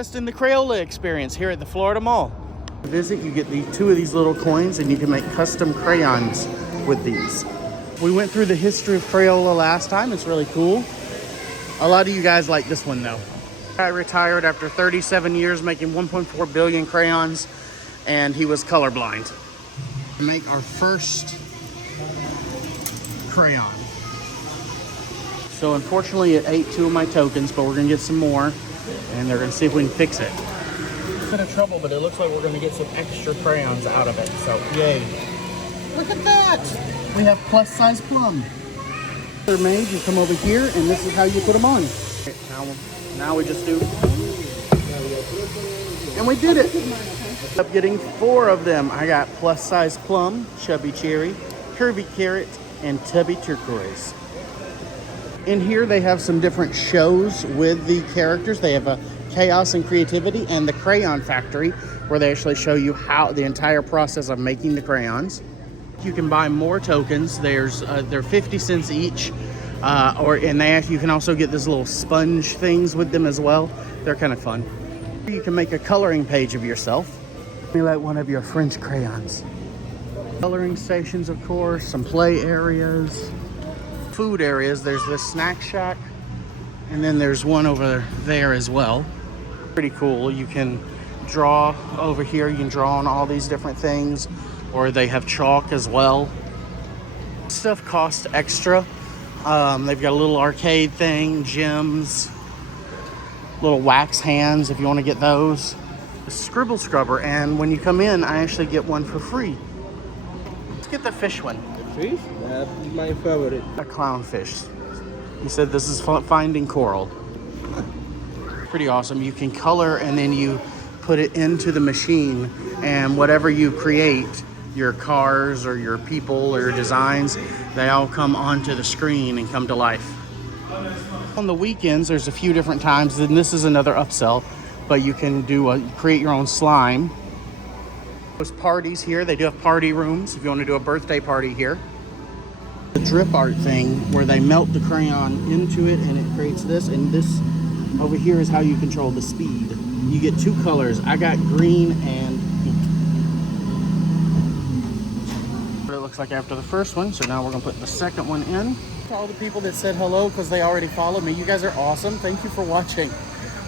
Just in the Crayola Experience here at the Florida Mall. Visit, you get two of these little coins and you can make custom crayons with these. We went through the history of Crayola last time. It's really cool. A lot of you guys like this one though. I retired after 37 years making 1.4 billion crayons, and he was colorblind. Make our first crayon. So unfortunately it ate 2 of my tokens, but we're gonna get some more and they're gonna see if we can fix it. A bit of trouble, but it looks like we're gonna get some extra crayons out of it, so yay. Look at that! We have plus size plum. They're made, you come over here and this is how you put them on. Okay, now we just do, and we did it. I'm getting 4 of them. I got plus size plum, chubby cherry, curvy carrot, and tubby turquoise. In here they have some different shows with the characters. They have a Chaos and Creativity and the Crayon Factory, where they actually show you how the entire process of making the crayons. You can buy more tokens. They're 50 cents each, you can also get these little sponge things with them as well. They're kind of fun. You can make a coloring page of yourself. Be like one of your French crayons. Coloring stations, of course, some play areas, food areas. There's this snack shack, and then there's one over there as well. Pretty cool. You can draw over here. You can draw on all these different things, or they have chalk as well. Stuff costs extra. They've got a little arcade thing, gyms, little wax hands if you want to get those. A scribble scrubber, and when you come in, I actually get one for free. Let's get the fish one. Fish? That's my favorite. A clownfish. He said this is finding coral. Pretty awesome. You can color and then you put it into the machine, and whatever you create, your cars or your people or your designs, they all come onto the screen and come to life. On the weekends, there's a few different times, and this is another upsell, but you can create your own slime. There's parties here. They do have party rooms if you want to do a birthday party here. The drip art thing where they melt the crayon into it and it creates this, and this over here is how you control the speed. You get 2 colors. I got green and pink. What it looks like after the first one, so now we're gonna put the second one in. To all the people that said hello because they already followed me, you guys are awesome. Thank you for watching.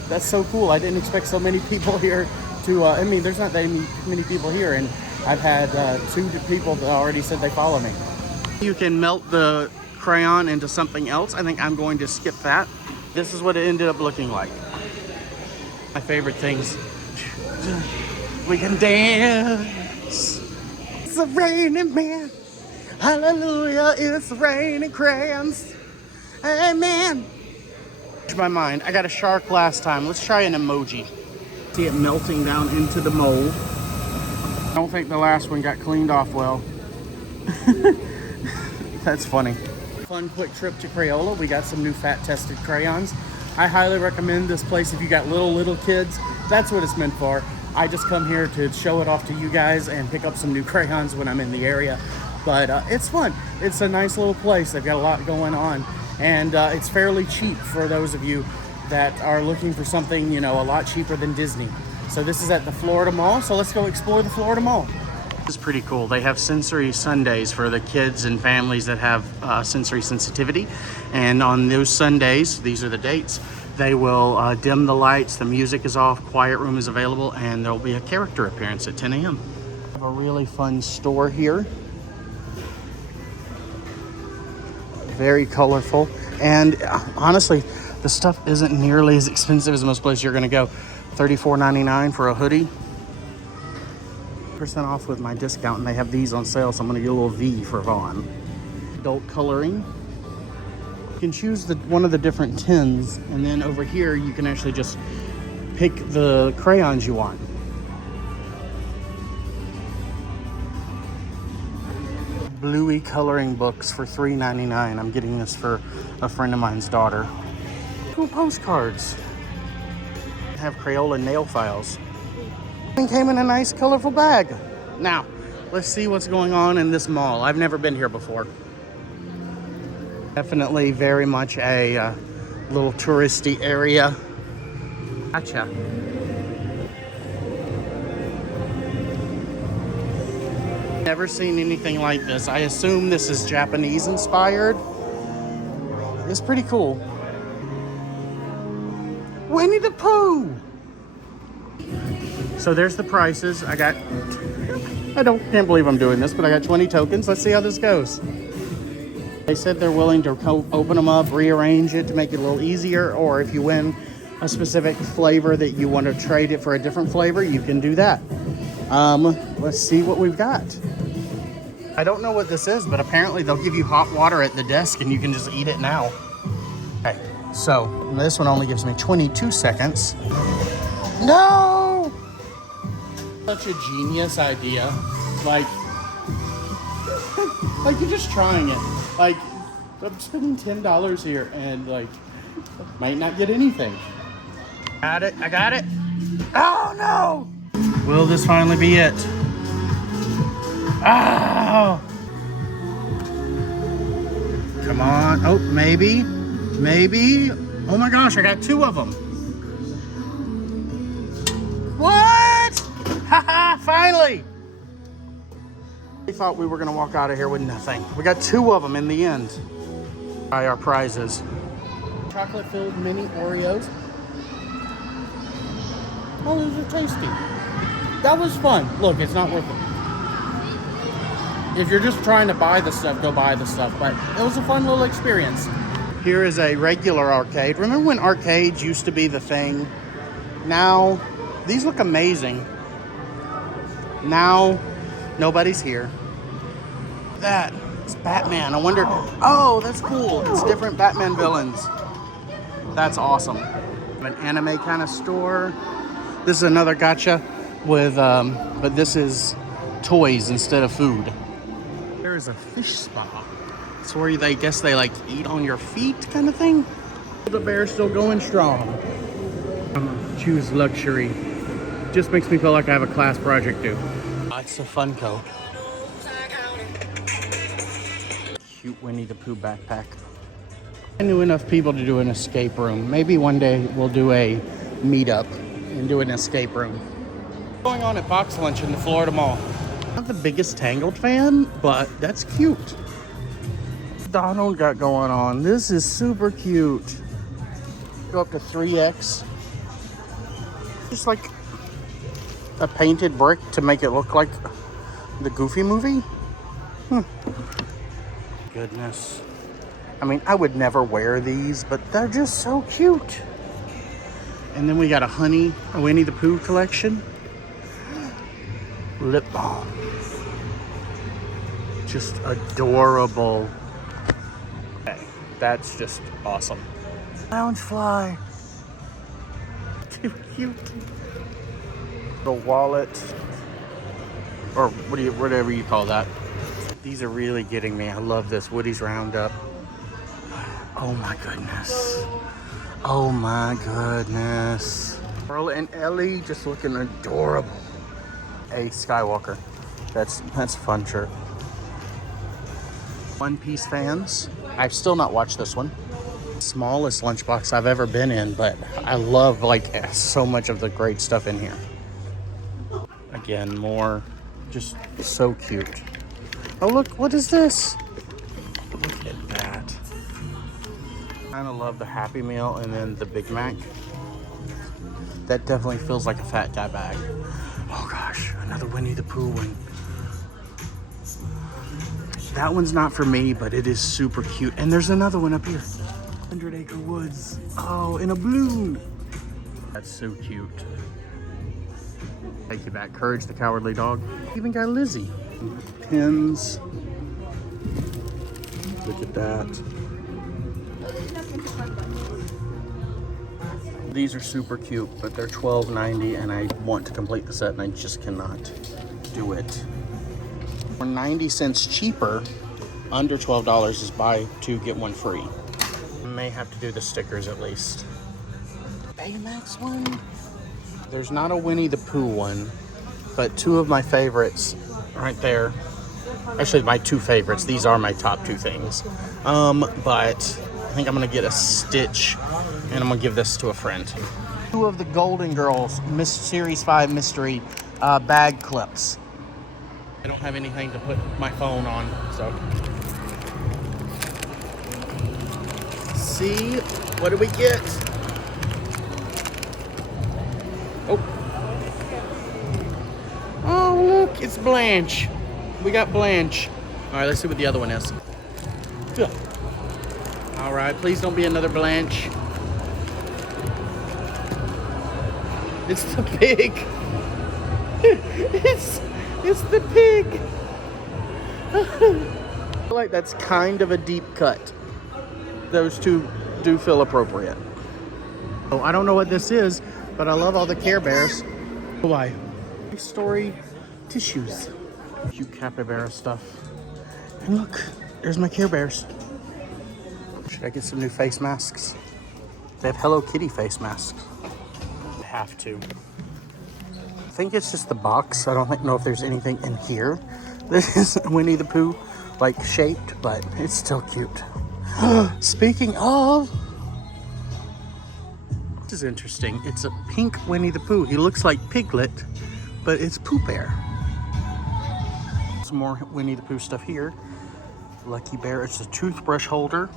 That's so cool. I didn't expect so many people here to, I mean, there's not that many people here, and I've had 2 people that already said they follow me. You can melt the crayon into something else. I think I'm going to skip that. This is what it ended up looking like. My favorite things. We can dance. It's a raining man. Hallelujah, it's raining crayons. Amen. My mind. I got a shark last time. Let's try an emoji. See it melting down into the mold. I don't think the last one got cleaned off well. That's funny. Fun quick trip to Crayola. We got some new fat tested crayons. I highly recommend this place if you got little kids. That's what it's meant for. I just come here to show it off to you guys and pick up some new crayons when I'm in the area. But it's fun. It's a nice little place. They've got a lot going on. And it's fairly cheap for those of you that are looking for something, you know, a lot cheaper than Disney. So this is at the Florida Mall. So let's go explore the Florida Mall. This is pretty cool. They have sensory Sundays for the kids and families that have sensory sensitivity. And on those Sundays, these are the dates, they will dim the lights, the music is off, quiet room is available, and there'll be a character appearance at 10 a.m. We have a really fun store here. Very colorful. And honestly, the stuff isn't nearly as expensive as most places you're gonna go. $34.99 for a hoodie. % off with my discount, and they have these on sale, so I'm gonna get a little V for Vaughn. Adult coloring. You can choose one of the different tins, and then over here you can actually just pick the crayons you want. Bluey coloring books for $3.99. I'm getting this for a friend of mine's daughter. Cool postcards. Have Crayola nail files. And came in a nice colorful bag. Now, let's see what's going on in this mall. I've never been here before. Definitely very much a little touristy area. Gotcha. Never seen anything like this. I assume this is Japanese inspired. It's pretty cool. Winnie the Pooh! So there's the prices. Can't believe I'm doing this, but I got 20 tokens. Let's see how this goes. They said they're willing to open them up, rearrange it to make it a little easier, or if you win a specific flavor that you want to trade it for a different flavor, you can do that. Let's see what we've got. I don't know what this is, but apparently they'll give you hot water at the desk and you can just eat it now. Okay, so this one only gives me 22 seconds. No! Such a genius idea. Like you're just trying it. Like, I'm spending $10 here and like, might not get anything. Got it, I got it. Oh no! Will this finally be it? Oh! Come on, oh, maybe. Oh my gosh, I got 2 of them. What? Haha, finally! We thought we were gonna walk out of here with nothing. We got 2 of them in the end. Buy our prizes. Chocolate-filled mini Oreos. Oh, those are tasty. That was fun. Look, it's not worth it. If you're just trying to buy the stuff, go buy the stuff. But it was a fun little experience. Here is a regular arcade. Remember when arcades used to be the thing? Now, these look amazing. Now, nobody's here. That, it's Batman. I wonder, oh, that's cool. It's different Batman villains. That's awesome. An anime kind of store. This is another gacha with, but this is toys instead of food. There is a fish spa. It's where they guess they like eat on your feet kind of thing. The bear's still going strong. Choose luxury. Just makes me feel like I have a class project due. It's a Funko. Cute Winnie the Pooh backpack. I knew enough people to do an escape room. Maybe one day we'll do a meetup and do an escape room. Going on at Box Lunch in the Florida Mall. Not the biggest Tangled fan, but that's cute. Donald got going on. This is super cute. Go up to 3X. Just like a painted brick to make it look like the Goofy movie. Goodness. I mean, I would never wear these, but they're just so cute. And then we got a Winnie the Pooh collection. Lip balm. Just adorable. Okay, that's just awesome. Loungefly. Too cute. The wallet, or whatever you call that. These are really getting me. I love this Woody's Roundup. Oh my goodness. Oh my goodness. Pearl and Ellie just looking adorable. A Skywalker. That's a fun shirt. One Piece fans. I've still not watched this one. Smallest lunchbox I've ever been in, but I love like so much of the great stuff in here. Again, more just so cute. Oh look, what is this? Look at that. I kind of love the Happy Meal and then the Big Mac. That definitely feels like a fat guy bag. Oh gosh, another Winnie the Pooh one. That one's not for me, but it is super cute. And there's another one up here. 100 Acre Woods. Oh, in a blue. That's so cute. Take you back. Courage the Cowardly Dog. Even got Lizzie. Pins. Look at that. These are super cute, but they're $12.90 and I want to complete the set and I just cannot do it. For 90 cents cheaper, under $12 is buy 2, get 1 free. I may have to do the stickers at least. Baymax one? There's not a Winnie the Pooh one, but 2 of my favorites right there. Actually, my 2 favorites. These are my top 2 things. But I think I'm gonna get a Stitch and I'm gonna give this to a friend. 2 of the Golden Girls Series 5 mystery bag clips. I don't have anything to put my phone on, so. See, what do we get? Oh. Oh, look, it's Blanche. We got Blanche. All right, let's see what the other one is. All right, please don't be another Blanche. It's the pig. It's the pig. I feel like that's kind of a deep cut. Those two do feel appropriate. Oh, I don't know what this is, but I love all the Care Bears. Why? Story tissues. Cute capybara stuff. And look, there's my Care Bears. Should I get some new face masks? They have Hello Kitty face masks. I have to. I think it's just the box. I don't know if there's anything in here. This is Winnie the Pooh, like shaped, but it's still cute. Speaking of, this is interesting. It's a pink Winnie the Pooh. He looks like Piglet, but it's Pooh Bear. Some more Winnie the Pooh stuff here. Lucky Bear. It's a toothbrush holder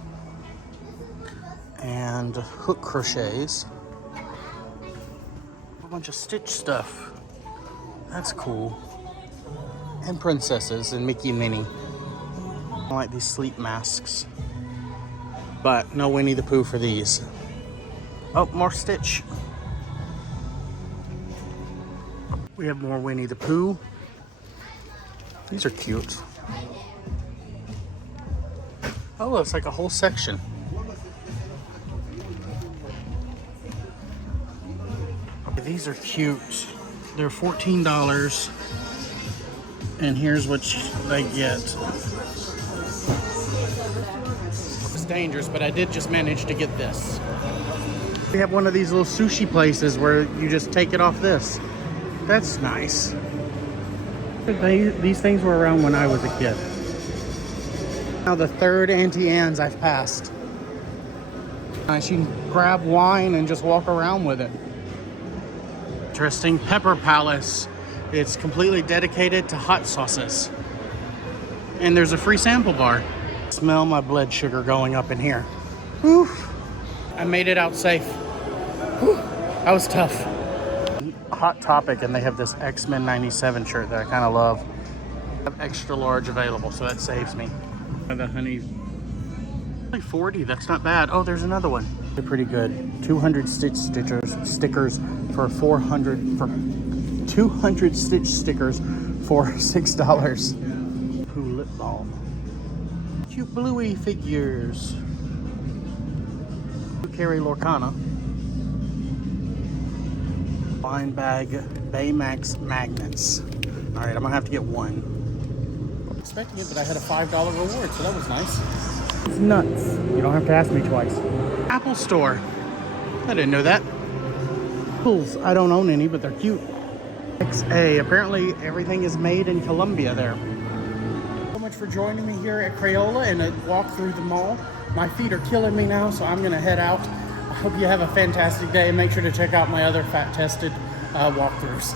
and hook crochets. A bunch of Stitch stuff. That's cool. And princesses and Mickey and Minnie. I like these sleep masks. But no Winnie the Pooh for these. Oh, more Stitch. We have more Winnie the Pooh. These are cute. Oh, it's like a whole section. These are cute. They're $14. And here's what they get. It's dangerous, but I did just manage to get this. We have one of these little sushi places where you just take it off this. That's nice. These things were around when I was a kid. Now the third Auntie Anne's I've passed. She can grab wine and just walk around with it. Interesting. Pepper Palace. It's completely dedicated to hot sauces. And there's a free sample bar. Smell my blood sugar going up in here. Whew. I made it out safe. Whew. That was tough. Hot Topic, and they have this X-Men 97 shirt that I kind of love. I have extra large available, so that saves me. The honey, only 40, that's not bad. Oh, there's another one. They're pretty good. 200 stickers for 200 Stitch stickers for $6. Pooh lip balm. Cute Bluey figures. Carrie Lorcana. Wine bag Baymax magnets. All right, I'm gonna have to get one. I'm expecting it, but I had a $5 reward, so that was nice. It's nuts. You don't have to ask me twice. Apple Store. I didn't know that. Apples. I don't own any, but they're cute. XA. Apparently everything is made in Colombia there. So much for joining me here at Crayola and a walk through the mall. My feet are killing me now, so I'm gonna head out. I hope you have a fantastic day and make sure to check out my other fat tested walkthroughs.